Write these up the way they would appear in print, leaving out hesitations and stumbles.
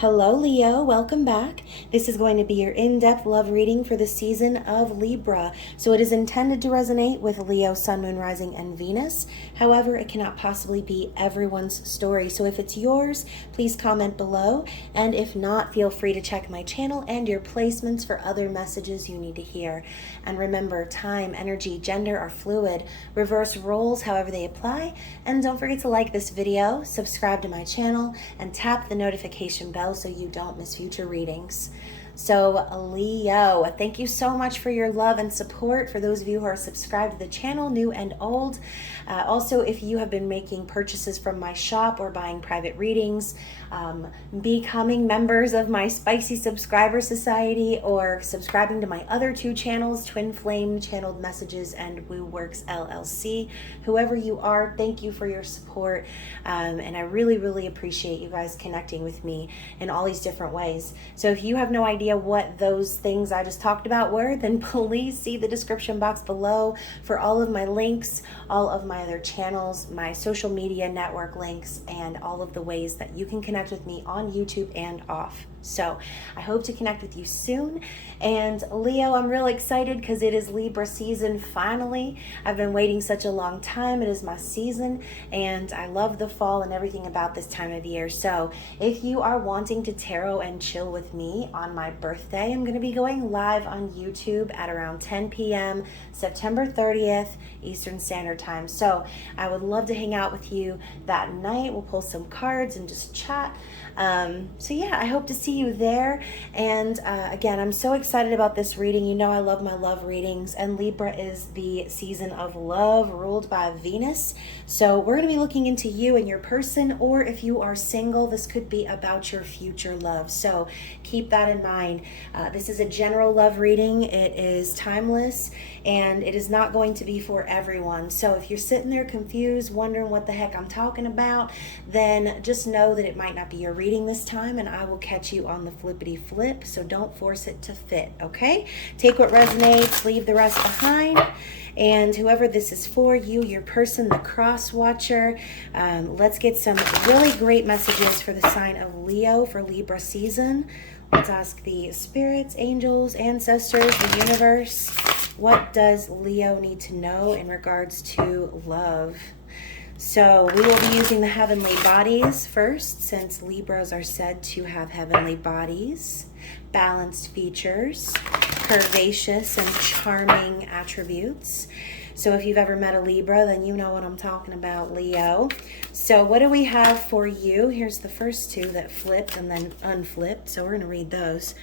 Hello, Leo. Welcome back. This is going to be your in-depth love reading for the season of Libra. So it is intended to resonate with Leo, Sun, Moon, Rising, and Venus. However, it cannot possibly be everyone's story. So if it's yours, please comment below. And if not, feel free to check my channel and your placements for other messages you need to hear. And remember, time, energy, gender are fluid. Reverse roles however they apply. And don't forget to like this video, subscribe to my channel, and tap the notification bell so you don't miss future readings. So Leo, thank you so much for your love and support. For those of you who are subscribed to the channel, new and old. Also, if you have been making purchases from my shop or buying private readings, becoming members of my Spicy Subscriber Society, or subscribing to my other two channels, Twin Flame Channeled Messages and Woo Works LLC. Whoever you are, thank you for your support. And I really, really appreciate you guys connecting with me in all these different ways. So if you have no idea what those things I just talked about were, then please see the description box below for all of my links, all of my other channels, my social media network links, and all of the ways that you can connect with me on YouTube and off. So I hope to connect with you soon. And Leo, I'm real excited because it is Libra season finally. I've been waiting such a long time. It is my season and I love the fall and everything about this time of year. So if you are wanting to tarot and chill with me on my birthday, I'm going to be going live on YouTube at around 10 p.m. September 30th Eastern Standard Time. So I would love to hang out with you that night. We'll pull some cards and just chat. So yeah, I hope to see you there. And again, I'm so excited about this reading. You know I love my love readings, and Libra is the season of love ruled by Venus. So we're going to be looking into you and your person, or if you are single, this could be about your future love. So keep that in mind. This is a general love reading. It is timeless and it is not going to be for everyone. So if you're sitting there confused, wondering what the heck I'm talking about, then just know that it might not be your reading this time, and I will catch you on the flippity flip. So don't force it to fit, okay? Take what resonates, leave the rest behind. And whoever this is for, you, your person, the cross watcher, let's get some really great messages for the sign of Leo for Libra season. Let's ask the spirits, angels, ancestors, the universe, what does Leo need to know in regards to love? So we will be using the heavenly bodies first, since Libras are said to have heavenly bodies, balanced features, curvaceous and charming attributes. So if you've ever met a Libra, then you know what I'm talking about, Leo. So what do we have for you? Here's the first two that flipped and then unflipped. So we're going to read those.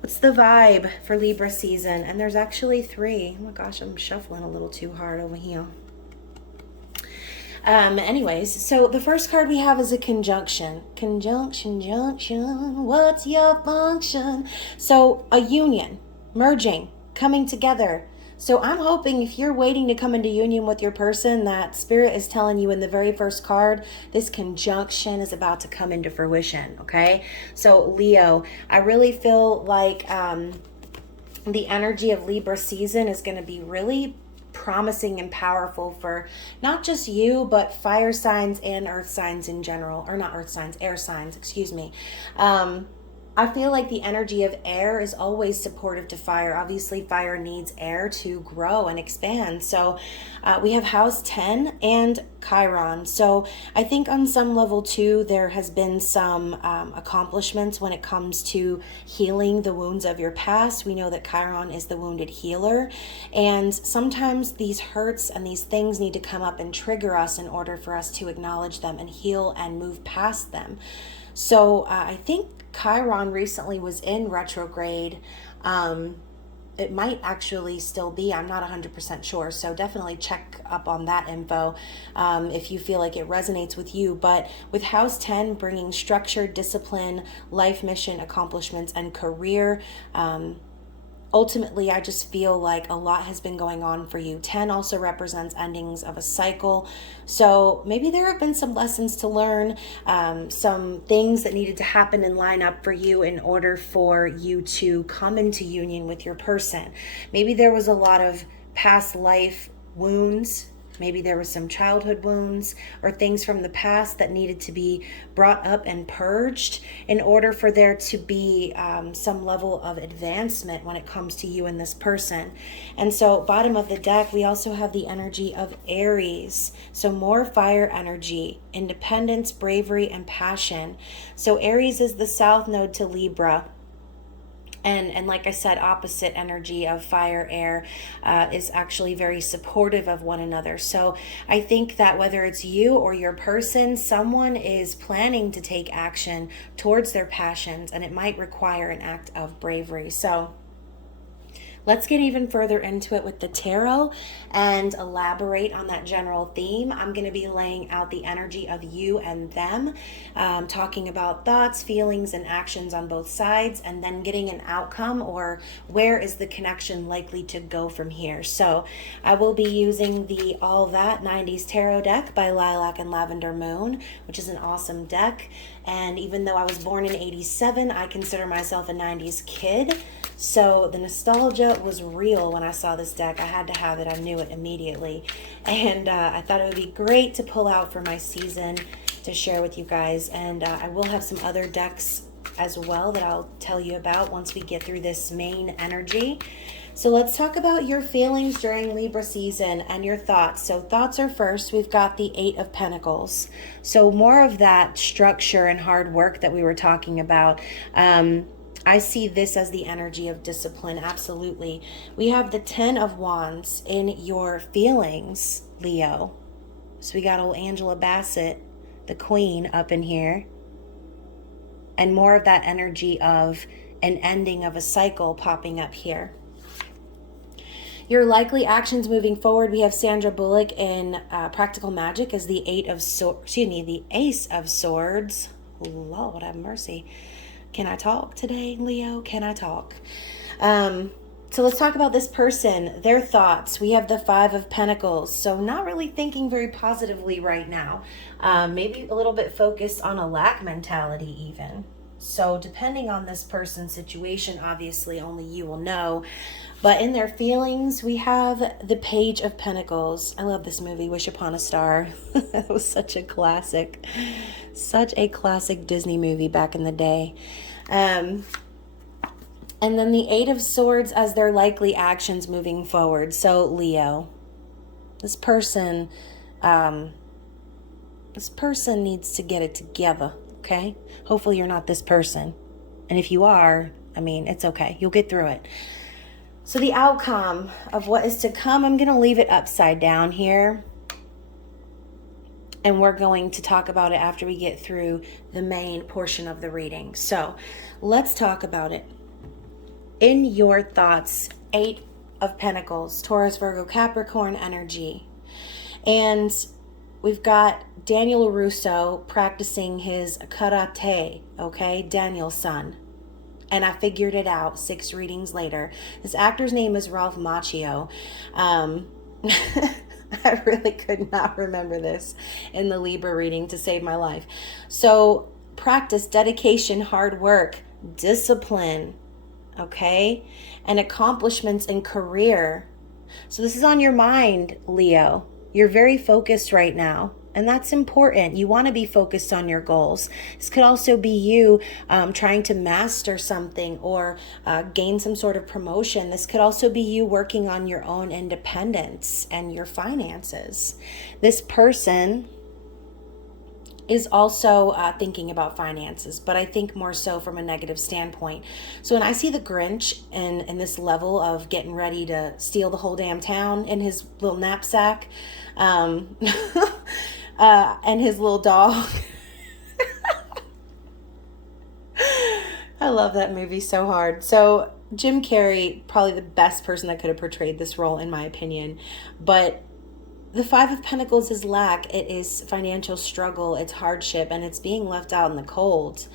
What's the vibe for Libra season? And there's actually three. Oh my gosh, I'm shuffling a little too hard over here. Anyways, so the first card we have is a conjunction. Conjunction, junction, what's your function? So a union, merging, coming together. So I'm hoping if you're waiting to come into union with your person, that Spirit is telling you in the very first card, this conjunction is about to come into fruition, okay? So Leo, I really feel like the energy of Libra season is going to be really promising and powerful for not just you, but fire signs and earth signs in general, or not earth signs, air signs, excuse me. I feel like the energy of air is always supportive to fire. Obviously, fire needs air to grow and expand. So we have house 10 and Chiron. So I think on some level too, there has been some accomplishments when it comes to healing the wounds of your past. We know that Chiron is the wounded healer. And sometimes these hurts and these things need to come up and trigger us in order for us to acknowledge them and heal and move past them. So I think Chiron recently was in retrograde. It might actually still be. I'm not 100% sure. So definitely check up on that info if you feel like it resonates with you. But with House 10 bringing structure, discipline, life mission, accomplishments, and career, ultimately, I just feel like a lot has been going on for you. 10 also represents endings of a cycle. So maybe there have been some lessons to learn, some things that needed to happen and line up for you in order for you to come into union with your person. Maybe there was a lot of past life wounds Maybe there was some childhood wounds or things from the past that needed to be brought up and purged in order for there to be some level of advancement when it comes to you and this person. And so bottom of the deck, we also have the energy of Aries. So more fire energy, independence, bravery, and passion. So Aries is the south node to Libra. And like I said, opposite energy of fire, air is actually very supportive of one another. So I think that whether it's you or your person, someone is planning to take action towards their passions, and it might require an act of bravery. So let's get even further into it with the tarot and elaborate on that general theme. I'm going to be laying out the energy of you and them, talking about thoughts, feelings, and actions on both sides, and then getting an outcome, or where is the connection likely to go from here. So I will be using the All That 90s Tarot deck by Lilac and Lavender Moon, which is an awesome deck. And even though I was born in 87, I consider myself a 90s kid. So the nostalgia was real when I saw this deck. I had to have it. I knew it immediately. And I thought it would be great to pull out for my season to share with you guys. And I will have some other decks as well that I'll tell you about once we get through this main energy. So let's talk about your feelings during Libra season and your thoughts. So thoughts are first. We've got the Eight of Pentacles. So more of that structure and hard work that we were talking about. I see this as the energy of discipline, absolutely. We have the 10 of Wands in your feelings, Leo. So we got old Angela Bassett, the queen, up in here. And more of that energy of an ending of a cycle popping up here. Your likely actions moving forward, we have Sandra Bullock in Practical Magic as the the Ace of Swords. Lord have mercy. Can I talk today, Leo? Can I talk? So let's talk about this person, their thoughts. We have the Five of Pentacles. So not really thinking very positively right now. Maybe a little bit focused on a lack mentality even. So depending on this person's situation, obviously only you will know. But in their feelings, we have the Page of Pentacles. I love this movie, Wish Upon a Star. That was such a classic Disney movie back in the day. And then the Eight of Swords as their likely actions moving forward. So Leo, this person needs to get it together, okay? Hopefully you're not this person. And if you are, I mean, it's okay. You'll get through it. So the outcome of what is to come, I'm going to leave it upside down here. And we're going to talk about it after we get through the main portion of the reading. So let's talk about it. In your thoughts, Eight of Pentacles, Taurus, Virgo, Capricorn energy. And we've got Daniel LaRusso practicing his karate, okay? Daniel's son. And I figured it out 6 readings later. This actor's name is Ralph Macchio. I really could not remember this in the Libra reading to save my life. So practice, dedication, hard work, discipline, okay? And accomplishments in career. So this is on your mind, Leo. You're very focused right now. And that's important. You want to be focused on your goals. This could also be you trying to master something or gain some sort of promotion. This could also be you working on your own independence and your finances. This person is also thinking about finances, but I think more so from a negative standpoint. So when I see the Grinch in this level of getting ready to steal the whole damn town in his little knapsack, and his little dog. I love that movie so hard. So Jim Carrey, probably the best person that could have portrayed this role in my opinion. But the Five of Pentacles is lack. It is financial struggle. It's hardship, and it's being left out in the cold.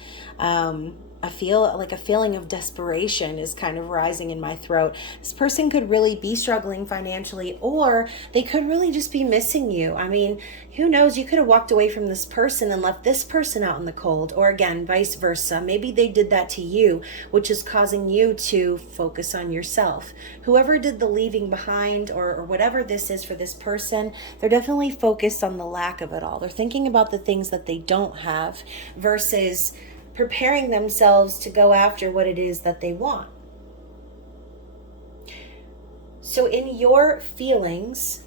I feel like a feeling of desperation is kind of rising in my throat. This person could really be struggling financially, or they could really just be missing you. I mean, who knows? You could have walked away from this person and left this person out in the cold, or again, vice versa. Maybe they did that to you, which is causing you to focus on yourself. Whoever did the leaving behind, or whatever this is for this person, they're definitely focused on the lack of it all. They're thinking about the things that they don't have versus preparing themselves to go after what it is that they want. So in your feelings,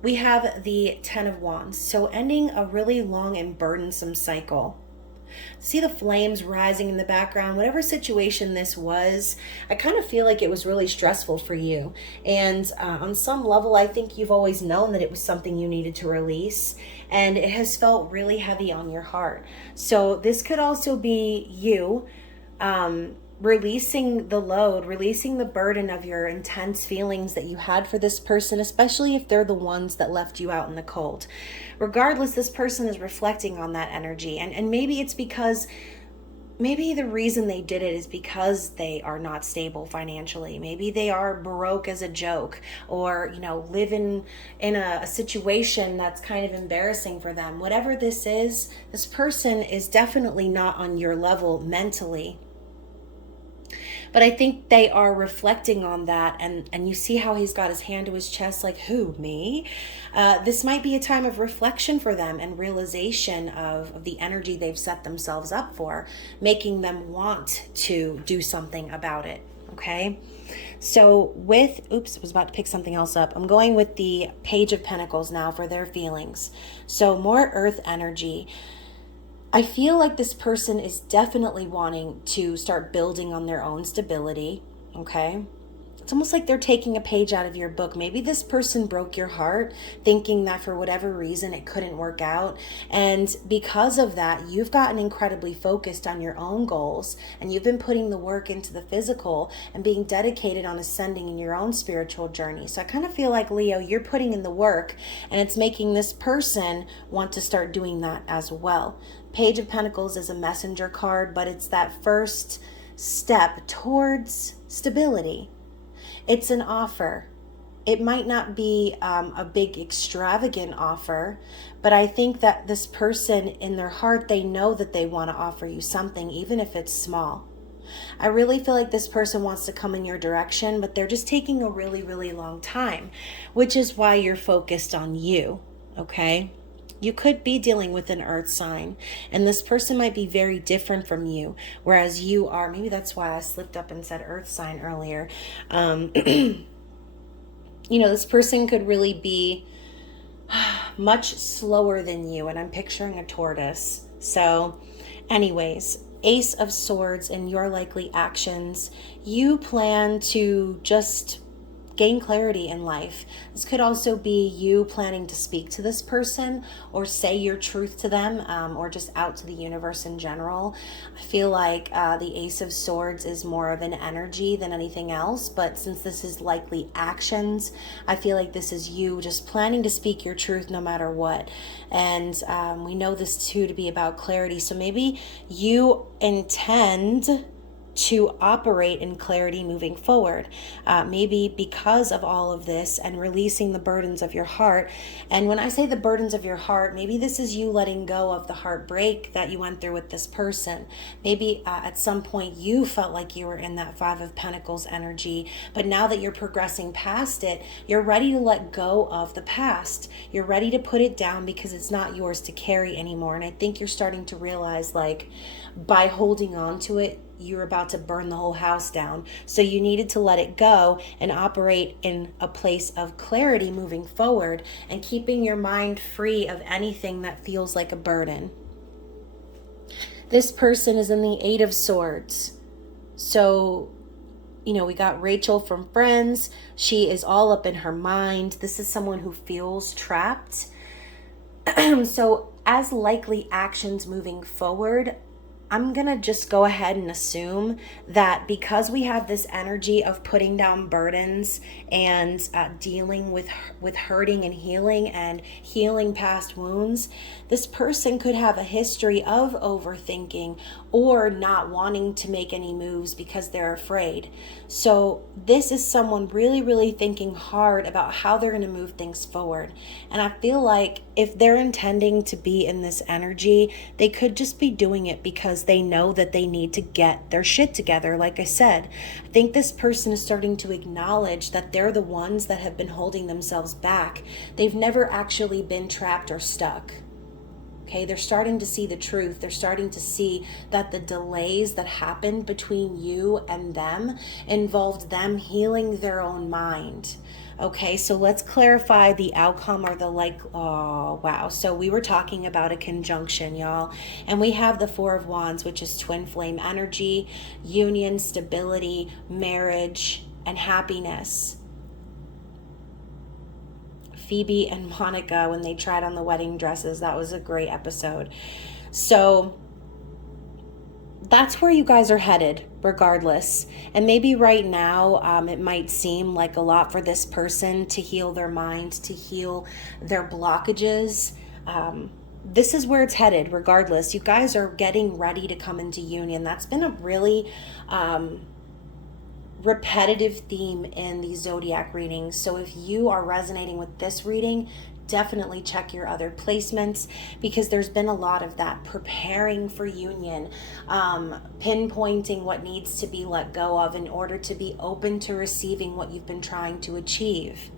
we have the Ten of Wands. So ending a really long and burdensome cycle. See the flames rising in the background. Whatever situation this was, I kind of feel like it was really stressful for you. And on some level, I think you've always known that it was something you needed to release. And it has felt really heavy on your heart. So this could also be you releasing the load, releasing the burden of your intense feelings that you had for this person, especially if they're the ones that left you out in the cold. Regardless, this person is reflecting on that energy. And maybe it's because, maybe the reason they did it is because they are not stable financially. Maybe they are broke as a joke, or, living in a situation that's kind of embarrassing for them. Whatever this is, this person is definitely not on your level mentally. But I think they are reflecting on that, and you see how he's got his hand to his chest, like, who, me? This might be a time of reflection for them and realization of the energy they've set themselves up for, making them want to do something about it, okay? So I was about to pick something else up. I'm going with the Page of Pentacles now for their feelings. So more earth energy. I feel like this person is definitely wanting to start building on their own stability, okay? It's almost like they're taking a page out of your book. Maybe this person broke your heart thinking that for whatever reason it couldn't work out. And because of that, you've gotten incredibly focused on your own goals, and you've been putting the work into the physical and being dedicated on ascending in your own spiritual journey. So I kind of feel like, Leo, you're putting in the work, and it's making this person want to start doing that as well. Page of Pentacles is a messenger card, but it's that first step towards stability. It's an offer. It might not be a big extravagant offer, but I think that this person in their heart, they know that they want to offer you something, even if it's small. I really feel like this person wants to come in your direction, but they're just taking a really, really long time, which is why you're focused on you, okay? You could be dealing with an earth sign, and this person might be very different from you, whereas you are, maybe that's why I slipped up and said earth sign earlier. This person could really be much slower than you, and I'm picturing a tortoise. So anyways, Ace of Swords in your likely actions, you plan to just gain clarity in life. This could also be you planning to speak to this person or say your truth to them, or just out to the universe in general. I feel like the Ace of Swords is more of an energy than anything else, but since this is likely actions, I feel like this is you just planning to speak your truth no matter what. And we know this too to be about clarity. So maybe you intend to operate in clarity moving forward, maybe because of all of this and releasing the burdens of your heart. And when I say the burdens of your heart, maybe this is you letting go of the heartbreak that you went through with this person. Maybe at some point you felt like you were in that Five of Pentacles energy, but now that you're progressing past it, you're ready to let go of the past. You're ready to put it down because it's not yours to carry anymore. And I think you're starting to realize, like, by holding on to it, you're about to burn the whole house down. So you needed to let it go and operate in a place of clarity moving forward and keeping your mind free of anything that feels like a burden. This person is in the Eight of Swords. So, we got Rachel from Friends. She is all up in her mind. This is someone who feels trapped. So as likely actions moving forward, I'm going to just go ahead and assume that because we have this energy of putting down burdens and dealing with hurting and healing past wounds, this person could have a history of overthinking or not wanting to make any moves because they're afraid. So this is someone really, really thinking hard about how they're going to move things forward. And I feel like if they're intending to be in this energy, they could just be doing it because they know that they need to get their shit together. Like I said, I think this person is starting to acknowledge that they're the ones that have been holding themselves back. They've never actually been trapped or stuck. Okay, they're starting to see the truth. They're starting to see that the delays that happened between you and them involved them healing their own mind. Okay, so let's clarify the outcome or the oh, wow. So we were talking about a conjunction, y'all. And we have the Four of Wands, which is twin flame energy, union, stability, marriage, and happiness. Phoebe and Monica, when they tried on the wedding dresses, that was a great episode. So that's where you guys are headed regardless. And maybe right now it might seem like a lot for this person to heal their mind, to heal their blockages. This is where it's headed regardless. You guys are getting ready to come into union. That's been a really repetitive theme in these zodiac readings. So if you are resonating with this reading, definitely check your other placements, because there's been a lot of that preparing for union, pinpointing what needs to be let go of in order to be open to receiving what you've been trying to achieve.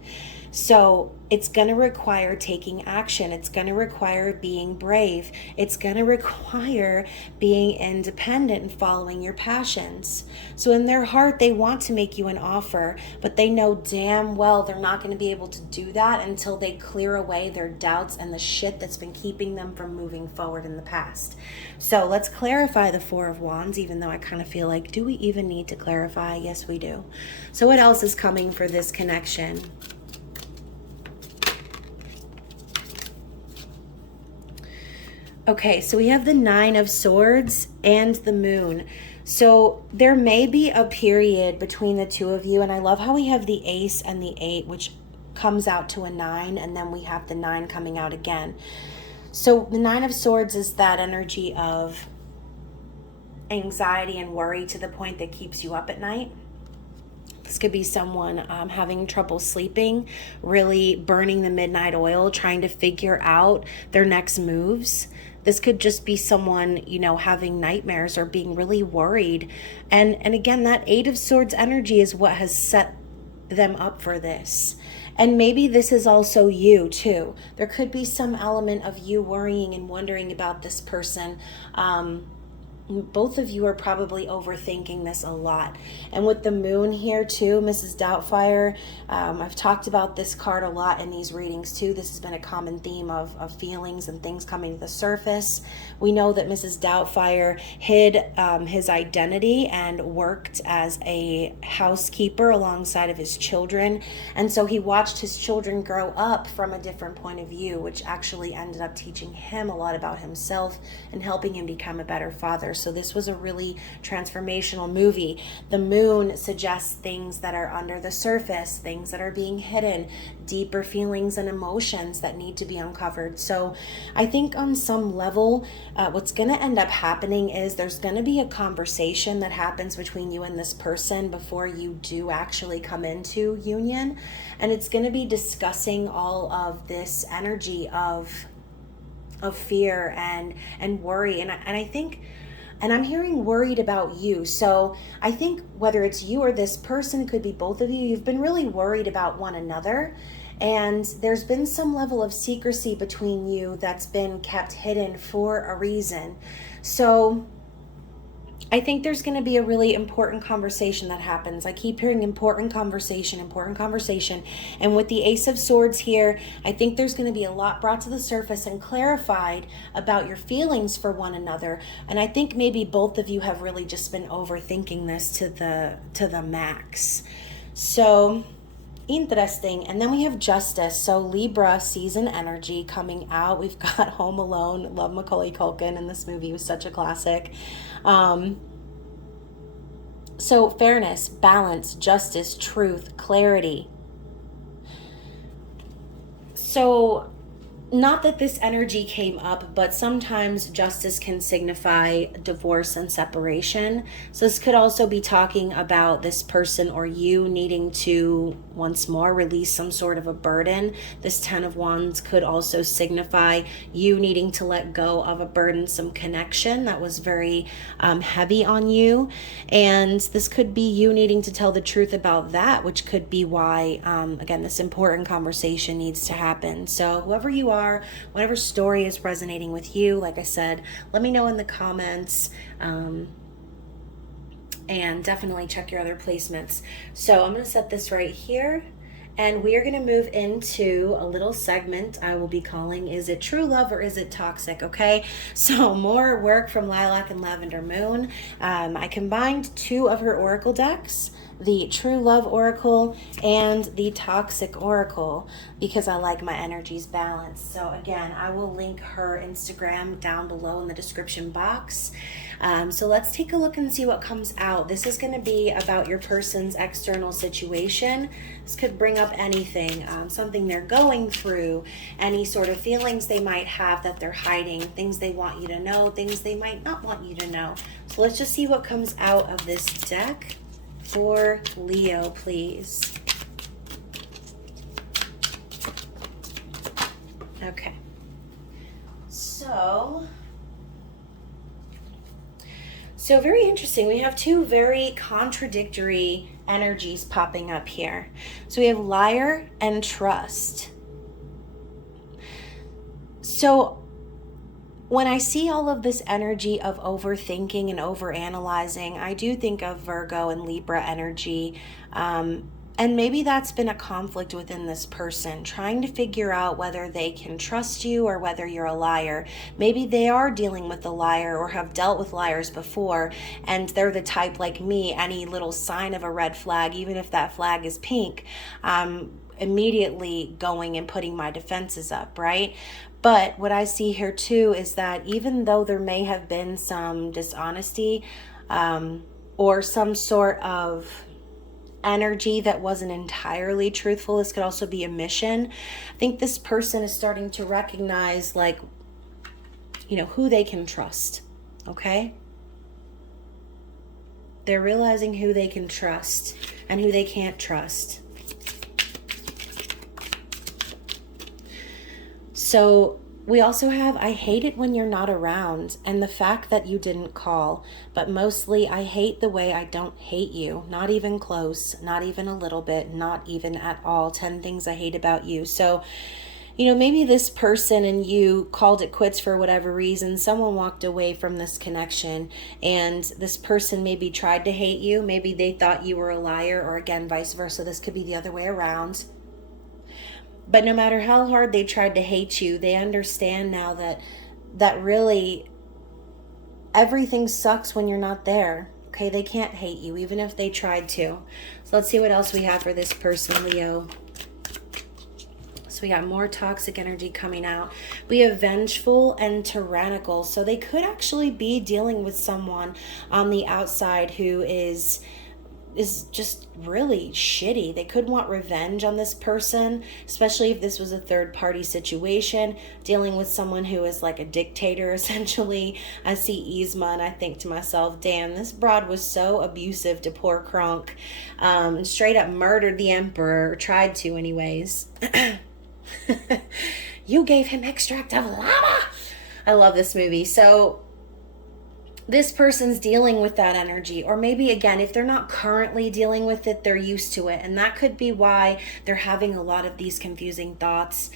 So it's going to require taking action. It's going to require being brave. It's going to require being independent and following your passions. So in their heart, they want to make you an offer, but they know damn well they're not going to be able to do that until they clear away their doubts and the shit that's been keeping them from moving forward in the past. So let's clarify the Four of Wands, even though I kind of feel like, do we even need to clarify? Yes, we do. So what else is coming for this connection? Okay, so we have the Nine of Swords and the Moon. So there may be a period between the two of you, and I love how we have the Ace and the 8, which comes out to a 9, and then we have the 9 coming out again. So the Nine of Swords is that energy of anxiety and worry to the point that keeps you up at night. This could be someone having trouble sleeping, really burning the midnight oil, trying to figure out their next moves. This could just be someone, having nightmares or being really worried. And again, that Eight of Swords energy is what has set them up for this. And maybe this is also you too. There could be some element of you worrying and wondering about this person. Both of you are probably overthinking this a lot. And with the Moon here too, Mrs. Doubtfire, I've talked about this card a lot in these readings too. This has been a common theme of feelings and things coming to the surface. We know that Mrs. Doubtfire hid his identity and worked as a housekeeper alongside of his children. And so he watched his children grow up from a different point of view, which actually ended up teaching him a lot about himself and helping him become a better father. So this was a really transformational movie. The Moon suggests things that are under the surface, things that are being hidden, deeper feelings and emotions that need to be uncovered. So I think on some level, what's going to end up happening is there's going to be a conversation that happens between you and this person before you do actually come into union. And it's going to be discussing all of this energy of fear and worry. And I think, and I'm hearing worried about you. So I think whether it's you or this person, could be both of you, you've been really worried about one another. And there's been some level of secrecy between you that's been kept hidden for a reason. So I think there's going to be a really important conversation that happens. I keep hearing important conversation. And with the Ace of Swords here, I think there's going to be a lot brought to the surface and clarified about your feelings for one another. And I think maybe both of you have really just been overthinking this to the max. So Interesting. And then we have Justice. So Libra season energy coming out. We've got Home Alone. Love Macaulay Culkin in this movie. It was such a classic. So fairness, balance, justice, truth, clarity. So not that this energy came up, but sometimes justice can signify divorce and separation. So this could also be talking about this person or you needing to once more release some sort of a burden. This 10 of Wands could also signify you needing to let go of a burdensome connection that was very heavy on you. And this could be you needing to tell the truth about that, which could be why, again, this important conversation needs to happen. So whoever you are, whatever story is resonating with you, like I said, let me know in the comments. And definitely check your other placements. So I'm going to set this right here, and we are going to move into a little segment I will be calling, Is It True Love or Is It Toxic? Okay, so more work from Lilac and Lavender Moon. I combined 2 of her oracle decks, the True Love Oracle and the Toxic Oracle, because I like my energies balanced. So again, I will link her Instagram down below in the description box. So let's take a look and see what comes out. This is going to be about your person's external situation. This could bring up anything, something they're going through, any sort of feelings they might have that they're hiding, things they want you to know, things they might not want you to know. So let's just see what comes out of this deck for Leo, please. Okay. So very interesting. We have 2 very contradictory energies popping up here. So we have Liar and Trust. So when I see all of this energy of overthinking and overanalyzing, I do think of Virgo and Libra energy. And maybe that's been a conflict within this person, trying to figure out whether they can trust you or whether you're a liar. Maybe they are dealing with a liar or have dealt with liars before, and they're the type like me, any little sign of a red flag, even if that flag is pink, immediately going and putting my defenses up, right? But what I see here too is that even though there may have been some dishonesty or some sort of energy that wasn't entirely truthful, this could also be omission. I think this person is starting to recognize, like, who they can trust, okay? They're realizing who they can trust and who they can't trust. So we also have, I hate it when you're not around, and the fact that you didn't call, but mostly I hate the way I don't hate you, not even close, not even a little bit, not even at all. 10 things I hate about you. So, maybe this person and you called it quits for whatever reason. Someone walked away from this connection, and this person maybe tried to hate you. Maybe they thought you were a liar, or again, vice versa. This could be the other way around. But no matter how hard they tried to hate you, they understand now that really everything sucks when you're not there. Okay, they can't hate you, even if they tried to. So let's see what else we have for this person, Leo. So we got more toxic energy coming out. We have vengeful and tyrannical. So they could actually be dealing with someone on the outside who is just really shitty. They could want revenge on this person, especially if this was a third-party situation, dealing with someone who is like a dictator, essentially. I see Yzma and I think to myself, damn, this broad was so abusive to poor Kronk, and straight up murdered the emperor, or tried to anyways. You gave him extract of lava. I love this movie. So this person's dealing with that energy, or maybe again, if they're not currently dealing with it, they're used to it, and that could be why they're having a lot of these confusing thoughts,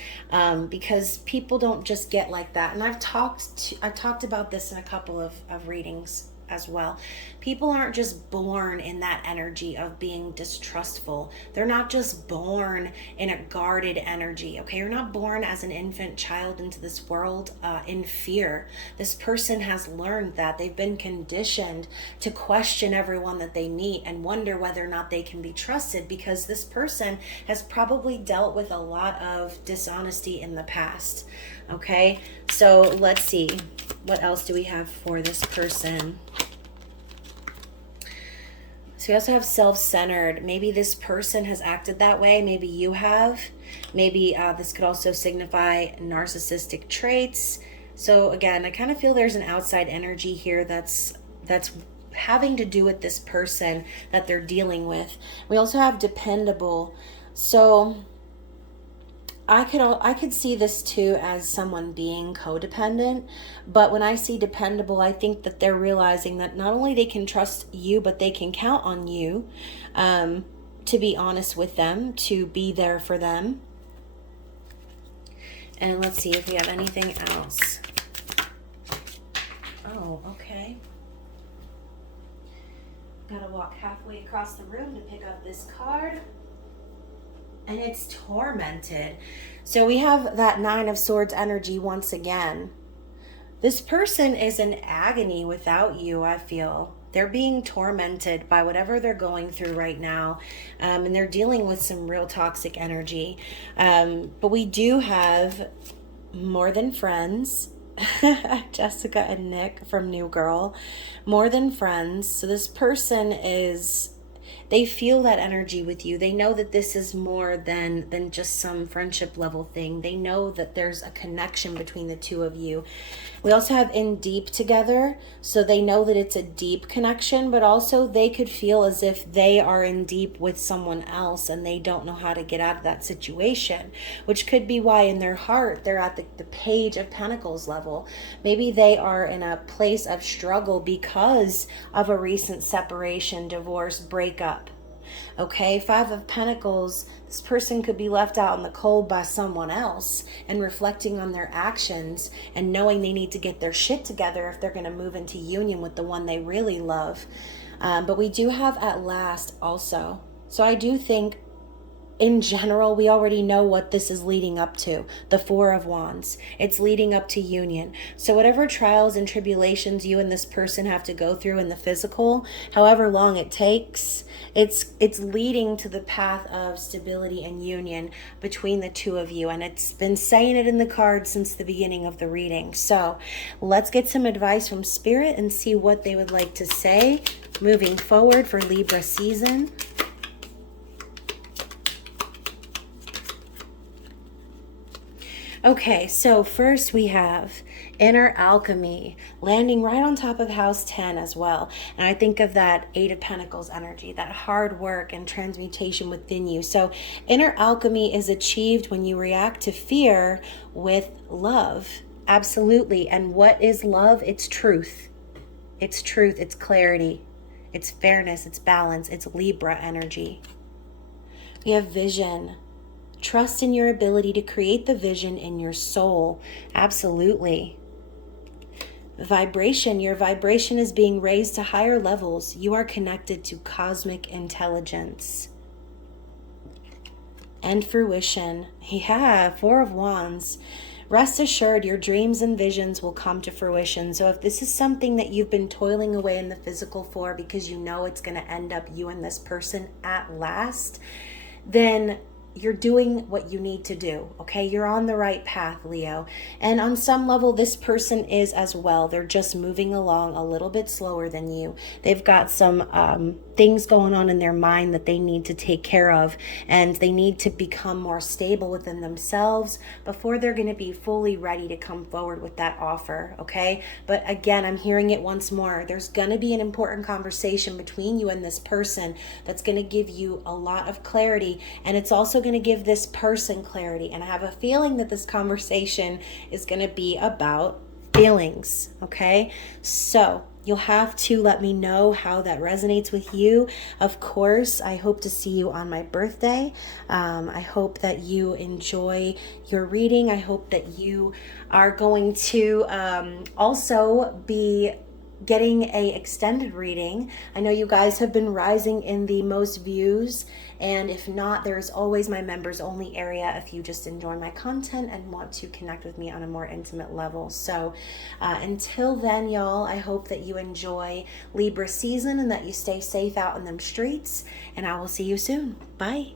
because people don't just get like that. And I've talked about this in a couple of readings as well. People aren't just born in that energy of being distrustful. They're not just born in a guarded energy, okay? You're not born as an infant child into this world in fear. This person has learned that. They've been conditioned to question everyone that they meet and wonder whether or not they can be trusted, because this person has probably dealt with a lot of dishonesty in the past, okay? So let's see. What else do we have for this person? So we also have self-centered. Maybe this person has acted that way. Maybe you have. Maybe this could also signify narcissistic traits. So again, I kind of feel there's an outside energy here that's having to do with this person that they're dealing with. We also have dependable. So I could see this too as someone being codependent, but when I see dependable, I think that they're realizing that not only they can trust you, but they can count on you to be honest with them, to be there for them. And let's see if we have anything else. Oh, okay. Gotta walk halfway across the room to pick up this card. And it's tormented. So we have that Nine of Swords energy once again. This person is in agony without you, I feel. They're being tormented by whatever they're going through right now. And they're dealing with some real toxic energy. But we do have more than friends. Jessica and Nick from New Girl. More than friends. So this person is... They feel that energy with you. They know that this is more than just some friendship level thing. They know that there's a connection between the two of you. We also have in deep together. So they know that it's a deep connection, but also they could feel as if they are in deep with someone else and they don't know how to get out of that situation, which could be why in their heart they're at the Page of Pentacles level. Maybe they are in a place of struggle because of a recent separation, divorce, breakup. Okay, Five of Pentacles, this person could be left out in the cold by someone else, and reflecting on their actions and knowing they need to get their shit together if they're going to move into union with the one they really love. But we do have at last also. So I do think in general, we already know what this is leading up to. The Four of Wands. It's leading up to union. So whatever trials and tribulations you and this person have to go through in the physical, however long it takes, it's leading to the path of stability and union between the two of you. And it's been saying it in the cards since the beginning of the reading. So let's get some advice from Spirit and see what they would like to say moving forward for Libra season. Okay, so first we have Inner Alchemy, landing right on top of House 10 as well. And I think of that Eight of Pentacles energy, that hard work and transmutation within you. So Inner Alchemy is achieved when you react to fear with love. Absolutely. And what is love? It's truth. It's truth. It's clarity. It's fairness. It's balance. It's Libra energy. We have Vision. Trust in your ability to create the vision in your soul. Absolutely. Vibration. Your vibration is being raised to higher levels. You are connected to cosmic intelligence. And fruition. Yeah, Four of Wands. Rest assured, your dreams and visions will come to fruition. So if this is something that you've been toiling away in the physical for because you know it's going to end up you and this person at last, then you're doing what you need to do, okay? You're on the right path, Leo. And on some level, this person is as well. They're just moving along a little bit slower than you. They've got some things going on in their mind that they need to take care of, and they need to become more stable within themselves before they're going to be fully ready to come forward with that offer, okay? But again, I'm hearing it once more. There's going to be an important conversation between you and this person that's going to give you a lot of clarity, and it's also going to give this person clarity. And I have a feeling that this conversation is going to be about feelings, okay? So you'll have to let me know how that resonates with you. Of course, I hope to see you on my birthday. I hope that you enjoy your reading. I hope that you are going to also be getting a extended reading. I know you guys have been rising in the most views, and if not, there's always my members only area if you just enjoy my content and want to connect with me on a more intimate level. So until then, y'all, I hope that you enjoy Libra season and that you stay safe out in them streets, and I will see you soon. Bye.